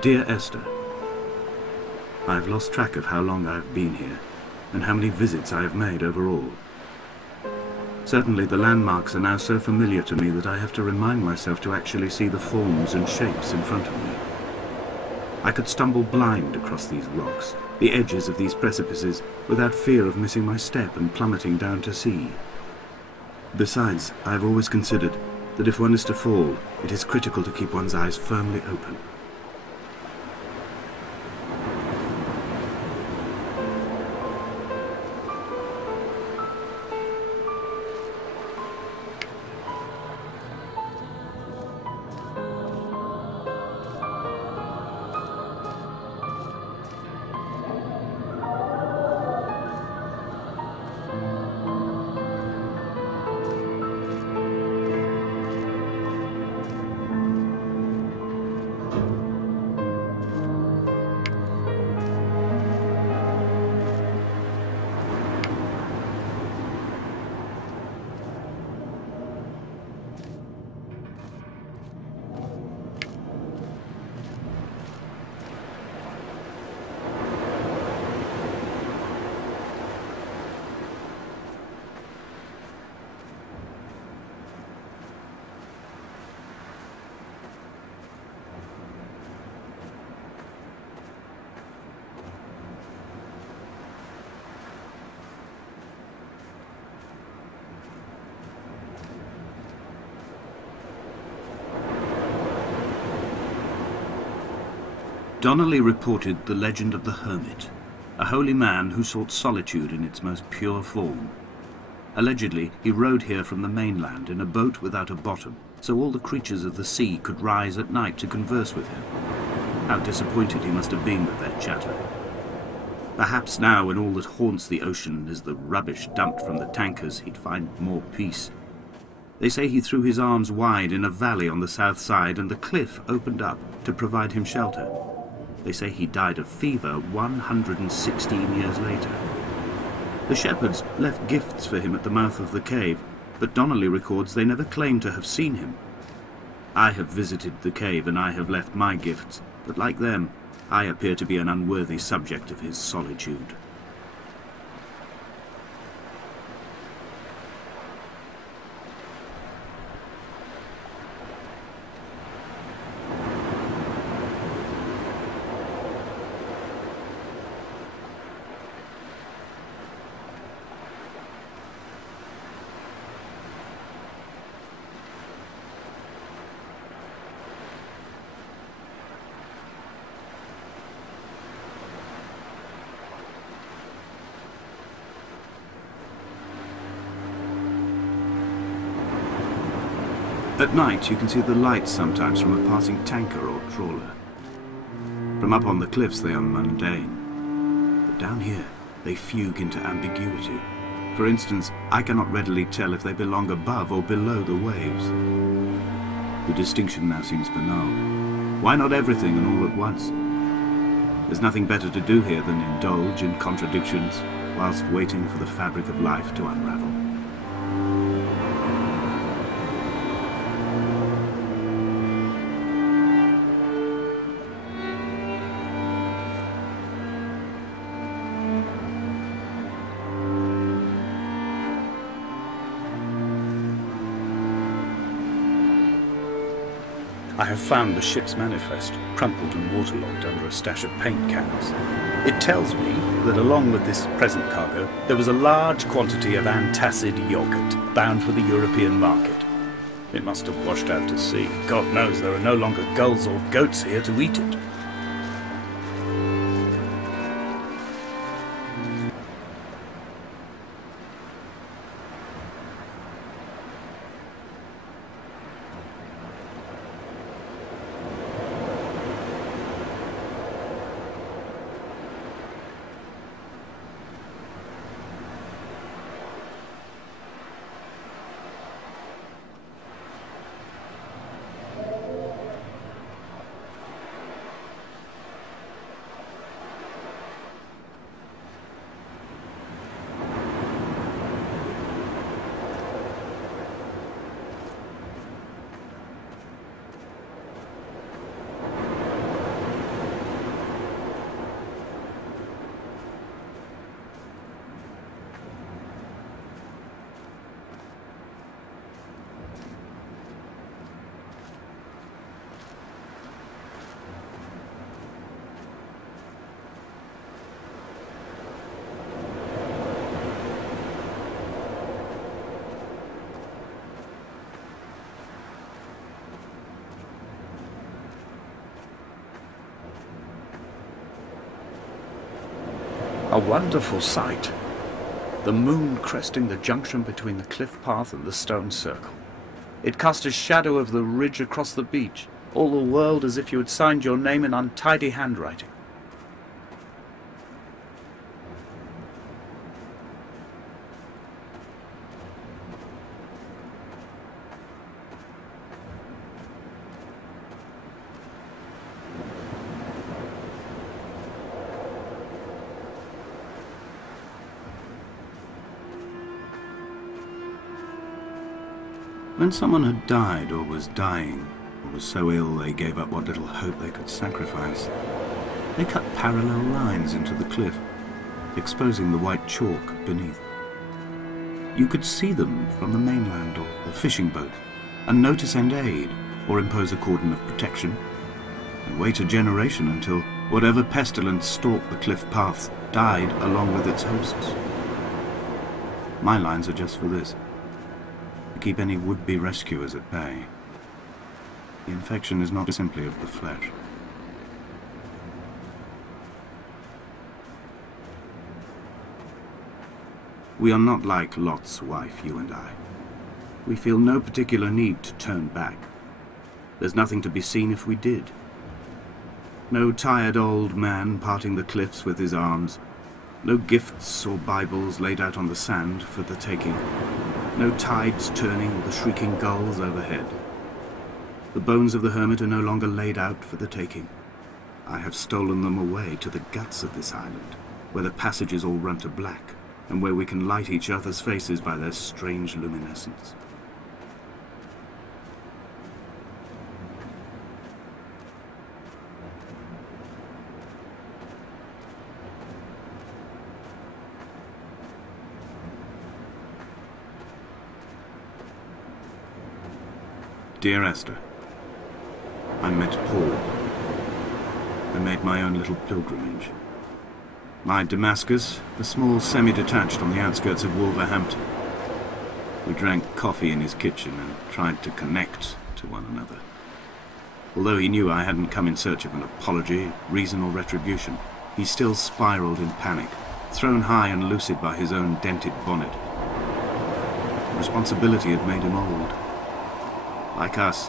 Dear Esther, I have lost track of how long I have been here and how many visits I have made overall. Certainly the landmarks are now so familiar to me that I have to remind myself to actually see the forms and shapes in front of me. I could stumble blind across these rocks, the edges of these precipices, without fear of missing my step and plummeting down to sea. Besides, I have always considered that if one is to fall, it is critical to keep one's eyes firmly open. Donnelly reported the legend of the hermit, a holy man who sought solitude in its most pure form. Allegedly, he rode here from the mainland in a boat without a bottom, so all the creatures of the sea could rise at night to converse with him. How disappointed he must have been with their chatter. Perhaps now, when all that haunts the ocean is the rubbish dumped from the tankers, he'd find more peace. They say he threw his arms wide in a valley on the south side, and the cliff opened up to provide him shelter. They say he died of fever 116 years later. The shepherds left gifts for him at the mouth of the cave, but Donnelly records they never claimed to have seen him. I have visited the cave and I have left my gifts, but like them, I appear to be an unworthy subject of his solitude. At night, you can see the lights sometimes from a passing tanker or trawler. From up on the cliffs, they are mundane. But down here, they fugue into ambiguity. For instance, I cannot readily tell if they belong above or below the waves. The distinction now seems banal. Why not everything and all at once? There's nothing better to do here than indulge in contradictions whilst waiting for the fabric of life to unravel. I have found the ship's manifest, crumpled and waterlogged under a stash of paint cans. It tells me that along with this present cargo, there was a large quantity of antacid yogurt bound for the European market. It must have washed out to sea. God knows there are no longer gulls or goats here to eat it. A wonderful sight. The moon cresting the junction between the cliff path and the stone circle. It cast a shadow of the ridge across the beach, all the world as if you had signed your name in untidy handwriting. When someone had died or was dying, or was so ill they gave up what little hope they could sacrifice, they cut parallel lines into the cliff, exposing the white chalk beneath. You could see them from the mainland or the fishing boat, and know to send aid or impose a cordon of protection, and wait a generation until whatever pestilence stalked the cliff paths died along with its hosts. My lines are just for this. To keep any would-be rescuers at bay. The infection is not simply of the flesh. We are not like Lot's wife, you and I. We feel no particular need to turn back. There's nothing to be seen if we did. No tired old man parting the cliffs with his arms. No gifts or Bibles laid out on the sand for the taking. No tides turning or the shrieking gulls overhead. The bones of the hermit are no longer laid out for the taking. I have stolen them away to the guts of this island, where the passages all run to black, and where we can light each other's faces by their strange luminescence. Dear Esther, I met Paul. I made my own little pilgrimage. My Damascus, a small semi-detached on the outskirts of Wolverhampton. We drank coffee in his kitchen and tried to connect to one another. Although he knew I hadn't come in search of an apology, reason or retribution, he still spiraled in panic, thrown high and lucid by his own dented bonnet. Responsibility had made him old. Like us,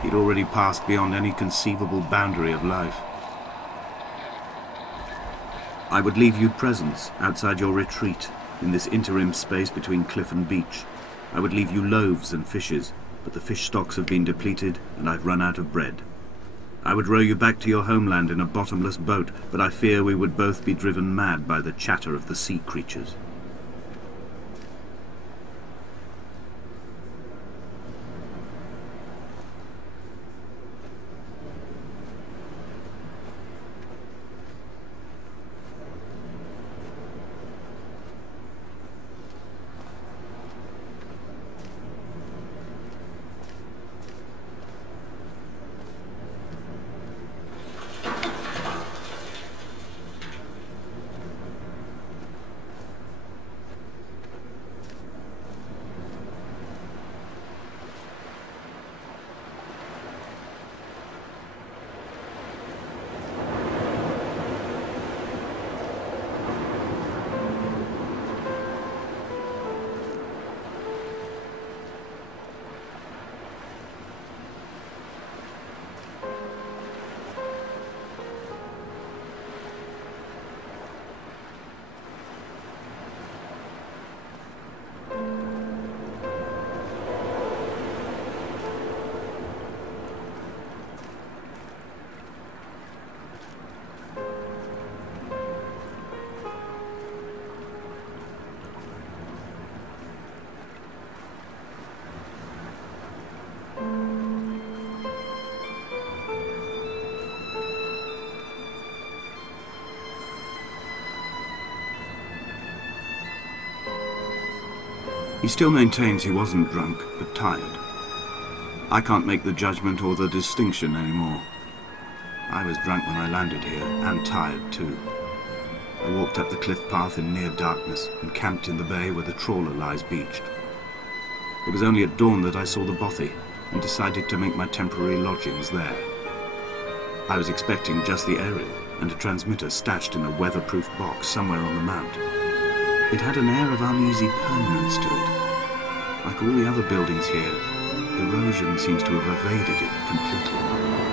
he'd already passed beyond any conceivable boundary of life. I would leave you presents outside your retreat, in this interim space between cliff and beach. I would leave you loaves and fishes, but the fish stocks have been depleted and I've run out of bread. I would row you back to your homeland in a bottomless boat, but I fear we would both be driven mad by the chatter of the sea creatures. He still maintains he wasn't drunk, but tired. I can't make the judgment or the distinction anymore. I was drunk when I landed here, and tired too. I walked up the cliff path in near darkness and camped in the bay where the trawler lies beached. It was only at dawn that I saw the bothy and decided to make my temporary lodgings there. I was expecting just the Ariel, and a transmitter stashed in a weatherproof box somewhere on the mount. It had an air of uneasy permanence to it. Like all the other buildings here, erosion seems to have evaded it completely.